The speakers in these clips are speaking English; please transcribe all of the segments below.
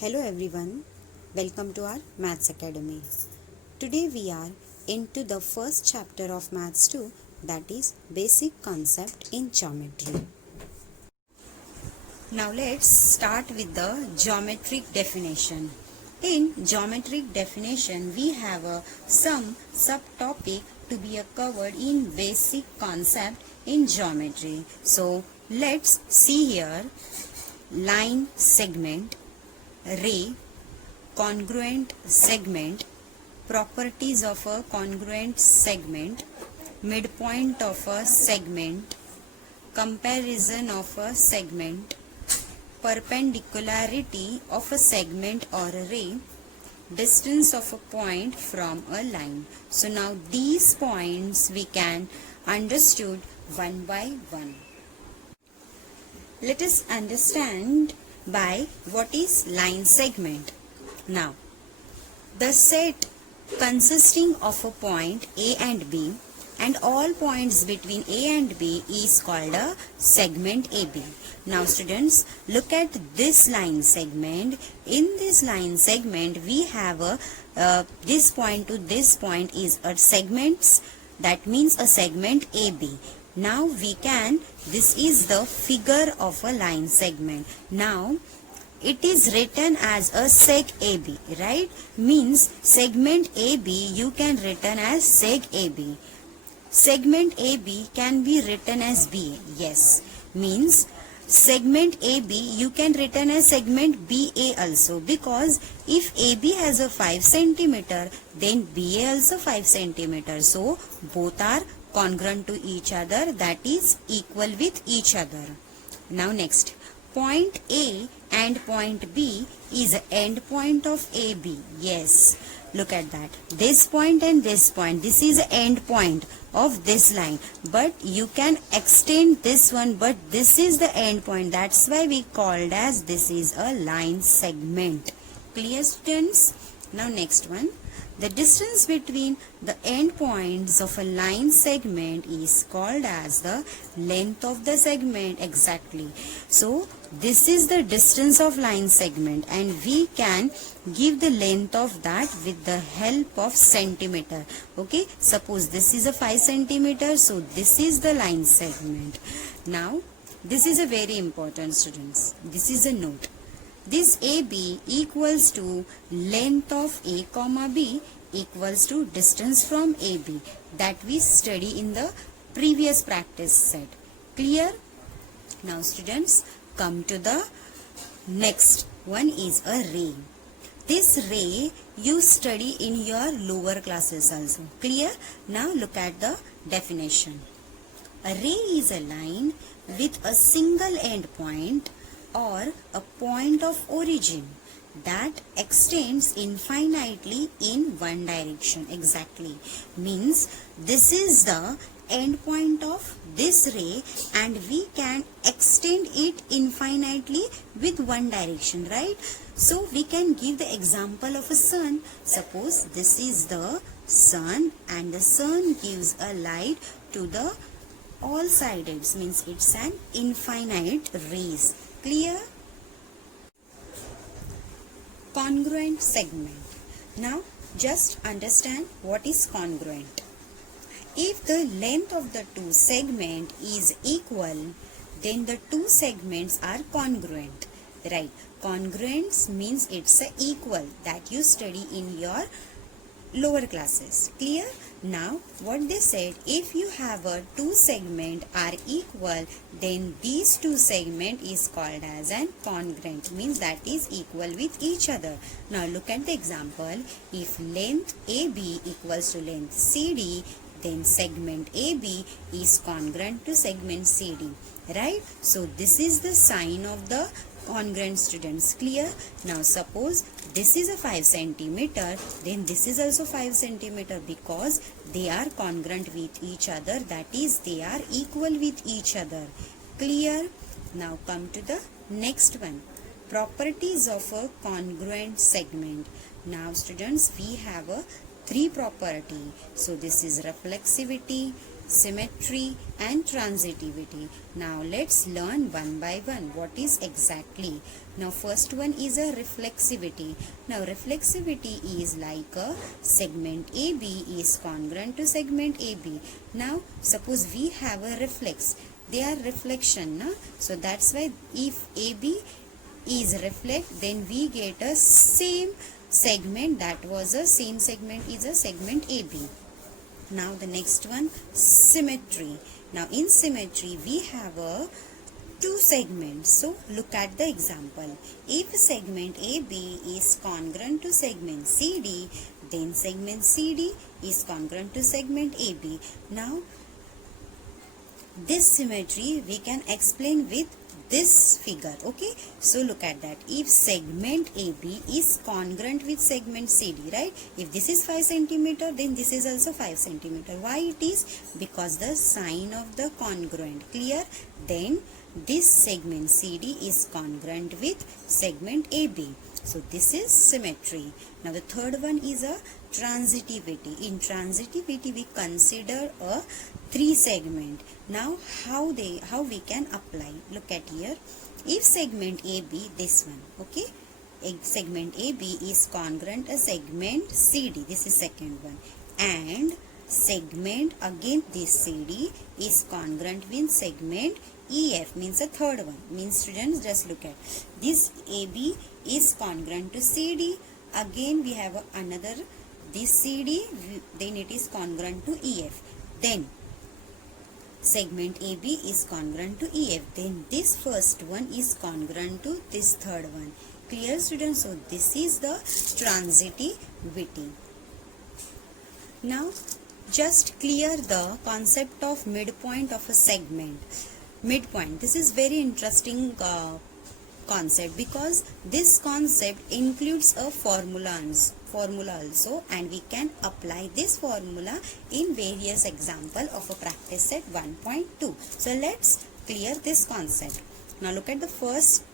Hello everyone, welcome to our Maths Academy. Today we are into the first chapter of Maths 2, that is Basic Concept in Geometry. Now let's start with the geometric definition. In geometric definition we have some subtopic to be covered in basic concept in geometry. So let's see here: line segment, ray, congruent segment, properties of a congruent segment, midpoint of a segment, comparison of a segment, perpendicularity of a segment or a ray, distance of a point from a line. So now these points we can understood one by one. Let us understand by what is line segment. Now, the set consisting of a point A and B and all points between A and B is called a segment AB. Now students, look at this line segment. In this line segment we have this point to this point is a segments, that means a segment AB. Now this is the figure of a line segment. Now it is written as a seg AB, right? Means segment AB you can written as seg AB. Segment AB can be written as BA. Yes, means segment AB you can written as segment BA also, because if AB has a 5 centimeter, then BA also 5 centimeter. So both are congruent to each other, that is equal with each other. Now next, point A and point B is the end point of AB. Yes, look at that. This point and this point, this is the end point of this line, but you can extend this one, but this is the end point. That's why we called as this is a line segment. Clear students? Now next one. The distance between the end points of a line segment is called as the length of the segment. Exactly. So this is the distance of line segment and we can give the length of that with the help of centimeter. Okay, suppose this is a 5 centimeter, so this is the line segment. Now this is a very important, students. This is a note. This AB equals to length of A comma B equals to distance from AB, that we study in the previous practice set. Clear? Now students, come to the next one is a ray. This ray you study in your lower classes also. Clear? Now look at the definition. A ray is a line with a single end point or a point of origin that extends infinitely in one direction. Exactly. Means this is the end point of this ray and we can extend it infinitely with one direction, right? So we can give the example of a sun. Suppose this is the sun and the sun gives a light to the all sides, means it's an infinite rays. Clear? Congruent segment. Now just understand what is congruent. If the length of the two segments is equal, then the two segments are congruent, right? Congruence means it's a equal, that you study in your lower classes. Clear? Now what they said, if you have a two segment are equal, then these two segment is called as an congruent, means that is equal with each other. Now look at the example. If length AB equals to length CD, then segment AB is congruent to segment CD, right? So this is the sign of the congruent, students. Clear? Now suppose this is a 5 centimeter, then this is also 5 centimeter, because they are congruent with each other, that is they are equal with each other. Clear? Now come to the next one. Properties of a congruent segment. Now students, we have a three property. So this is reflexivity, symmetry and transitivity. Now let's learn one by one what is exactly. Now first one is a reflexivity. Now reflexivity is like a segment AB is congruent to segment AB. Now suppose we have a reflex. They are reflection, na? So that's why if AB is reflect, then we get a same segment, that was a same segment is a segment AB. Now the next one, symmetry. Now in symmetry we have a two segments. So look at the example. If segment AB is congruent to segment CD, then segment CD is congruent to segment AB. Now this symmetry we can explain with this figure. Okay, so look at that. If segment AB is congruent with segment CD, right? If this is 5 centimeter, then this is also 5 centimeter. Why it is? Because the sign of the congruent. Clear? Then this segment CD is congruent with segment AB. So this is symmetry. Now the third one is a transitivity. In transitivity we consider a three segment. Now how we can apply? Look at here. If segment AB, this one, okay, segment AB is congruent to segment CD, this is second one, and segment again this CD is congruent with segment EF, means a third one. Means students, just look at this. AB is congruent to CD, again we have another this CD, then it is congruent to EF, then segment AB is congruent to EF, then this first one is congruent to this third one. Clear, students? So this is the transitivity. Now just clear the concept of midpoint of a segment. Midpoint, this is very interesting concept, because this concept includes a formula also, and we can apply this formula in various example of a practice set 1.2. So let's clear this concept. Now look at the first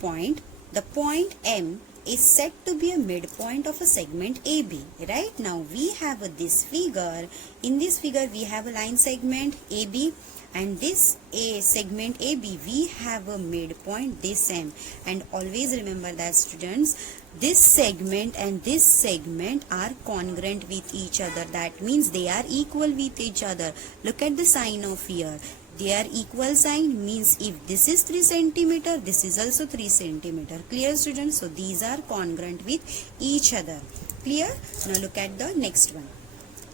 point. The point M is said to be a midpoint of a segment AB, right? Now we have this figure. In this figure we have a line segment AB, and this segment AB we have a midpoint, this M. And always remember that, students, this segment and this segment are congruent with each other. That means they are equal with each other. Look at the sign of here. They are equal sign, means if this is 3 centimeter, this is also 3 centimeter. Clear, students? So these are congruent with each other. Clear? Now look at the next one.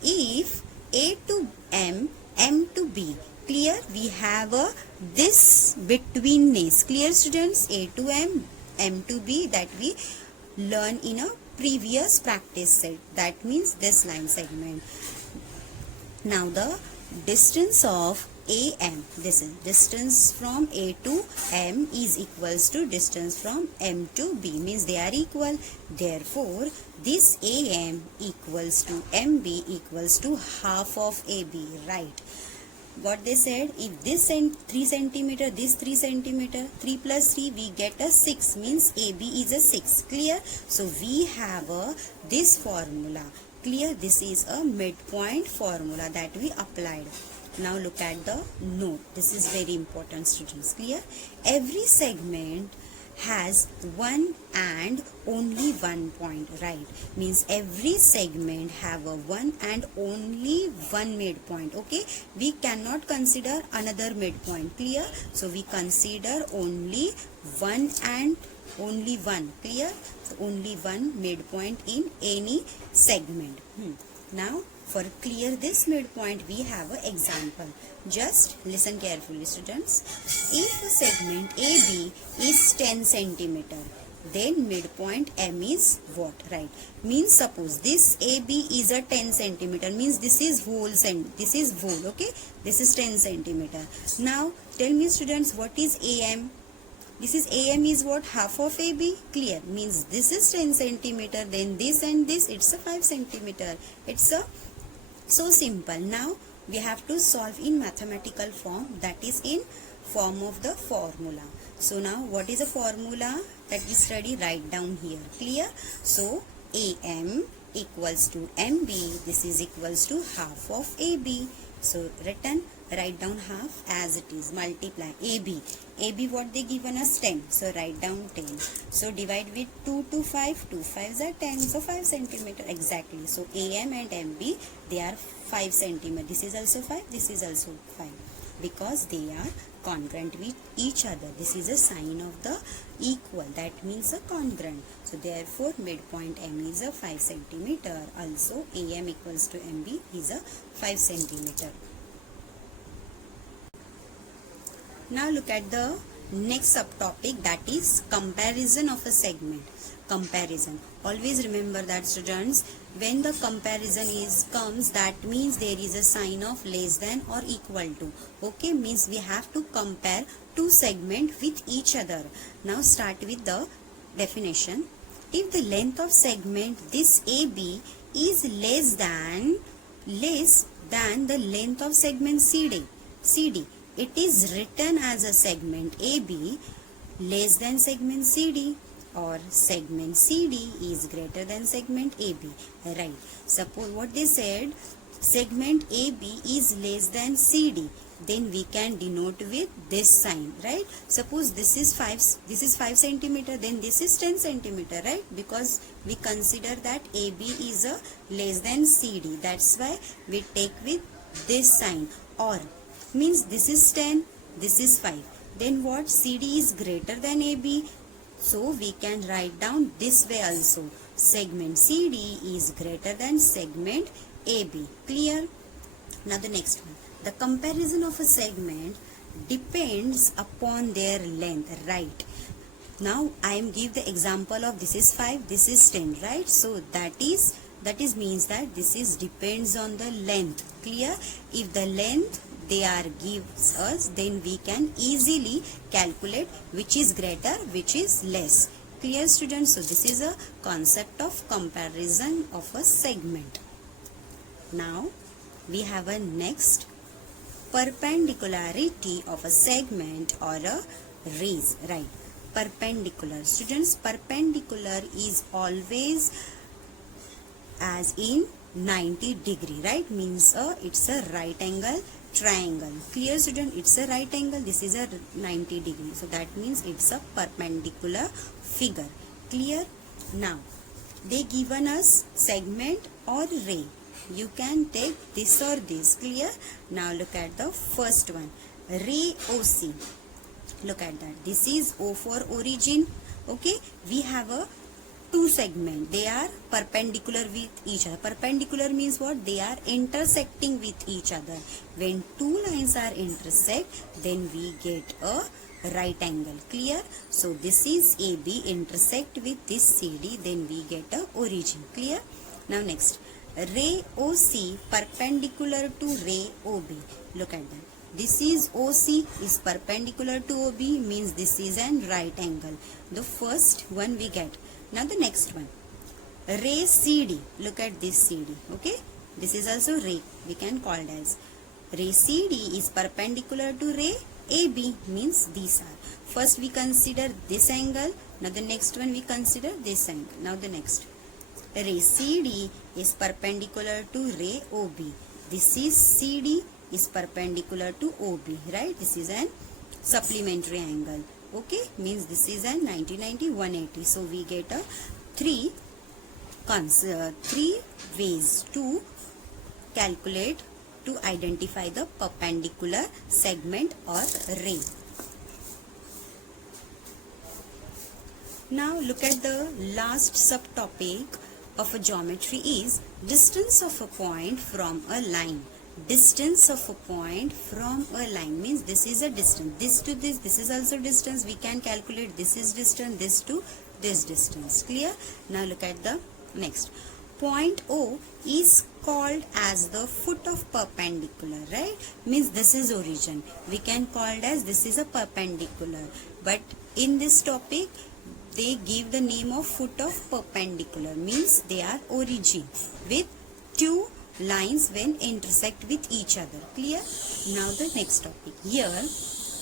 If A to M, M to B, clear, we have a this betweenness. Clear, students? A to M, M to B, that we learn in a previous practice set. That means this line segment. Now the distance of AM, this is distance from A to M is equals to distance from M to B, means they are equal. Therefore this AM equals to MB equals to half of AB, right? What they said, if this 3 centimeter, this 3 centimeter, 3 plus 3 we get a 6, means AB is a 6. Clear? So we have this formula. Clear? This is a midpoint formula that we applied. Now look at the note. This is very important, students. Clear? Every segment has one and only one point, right? Means every segment have a one and only one midpoint. Okay, we cannot consider another midpoint. Clear? So we consider only one and only one. Clear? So only one midpoint in any segment. Now for clear this midpoint we have an example. Just listen carefully, students. If a segment AB is 10 centimeter, then midpoint M is what, right? Means suppose this AB is a 10 centimeter, means this is whole this is whole, okay? This is 10 centimeter. Now tell me, students, what is AM? This is AM is what? Half of AB. Clear? Means this is 10 centimeter, then this and this, it's a 5 centimeter. It's a so simple. Now we have to solve in mathematical form, that is in form of the formula. So now what is the formula that we study? Write down here. Clear? So AM equals to MB, this is equals to half of AB. So written, write down half as it is, multiply AB. AB what they given us 10, so write down 10. So divide with 2 to 5, 2 5s are 10, so 5 centimeter exactly. So AM and MB, they are 5 centimeter. This is also 5, this is also 5, because they are congruent with each other. This is a sign of the equal, that means a congruent. So therefore midpoint M is a 5 centimeter. Also AM equals to MB is a 5 centimeter. Now look at the next subtopic, that is comparison of a segment. Comparison. Always remember that, students, when the comparison comes, that means there is a sign of less than or equal to. Okay, means we have to compare two segments with each other. Now start with the definition. If the length of segment this AB is less than the length of segment CD, it is written as a segment AB less than segment CD, or segment CD is greater than segment AB. Right. Suppose what they said, segment AB is less than CD, then we can denote with this sign, right? Suppose this is 5 centimeter, then this is 10 centimeter, right? Because we consider that AB is a less than CD, that's why we take with this sign. Or means this is 10, this is 5, then what, CD is greater than AB, so we can write down this way also, segment CD is greater than segment AB. Clear? Now the next one, the comparison of a segment depends upon their length, right? Now I am give the example of this is 5, this is 10, right? So that is means that this is depends on the length. Clear? If the length they are gives us, then we can easily calculate which is greater, which is less. Clear, students? So this is a concept of comparison of a segment. Now we have a next, perpendicularity of a segment or a rays, right? Perpendicular. Students, perpendicular is always as in 90 degree, right? Means it's a right angle triangle. Clear, student? It's a right angle, this is a 90 degree, so that means it's a perpendicular figure. Clear? Now they given us segment or ray, you can take this or this. Clear? Now look at the first one, ray OC. Look at that, this is O for origin. Okay, we have a two segment, they are perpendicular with each other. Perpendicular means what? They are intersecting with each other. When two lines are intersect, then we get a right angle. Clear? So this is AB intersect with this CD, then we get a origin. Clear? Now next, ray OC perpendicular to ray OB. Look at that, this is OC is perpendicular to OB, means this is an right angle. The first one we get. Now the next one, ray CD. Look at this CD. Okay, this is also ray, we can call it as ray CD is perpendicular to ray AB, means these are. First we consider this angle, now the next one we consider this angle. Now the next, ray CD is perpendicular to ray OB. This is CD is perpendicular to OB, right? This is an supplementary angle. Okay, means this is an 90, 90, 180. So we get a three ways to calculate, to identify the perpendicular segment or ray. Now look at the last subtopic of a geometry is distance of a point from a line. Distance of a point from a line means this is a distance, this to this is also distance, we can calculate this is distance, this to this distance. Clear? Now look at the next, point O is called as the foot of perpendicular, right? Means this is origin, we can call it as this is a perpendicular, but in this topic they give the name of foot of perpendicular, means they are origin with two lines when intersect with each other. Clear? Now the next topic, here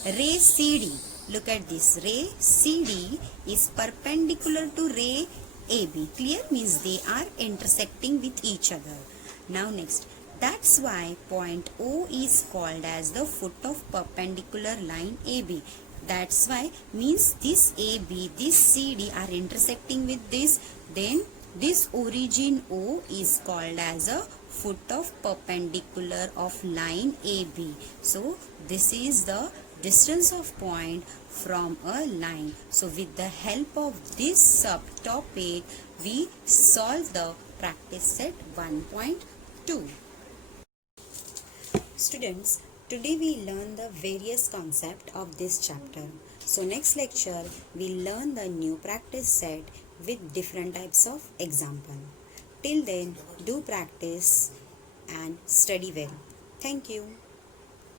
ray CD. Look at this, ray CD is perpendicular to ray AB. Clear? Means they are intersecting with each other. Now next, That's why point O is called as the foot of perpendicular line AB. That's why means this AB, this CD are intersecting with this, then this origin O is called as a foot of perpendicular of line AB. So this is the distance of point from a line. So with the help of this subtopic, we solve the practice set 1.2. Students, today we learn the various concepts of this chapter. So next lecture, we'll learn the new practice set with different types of example. Till then, do practice and study well. Thank you.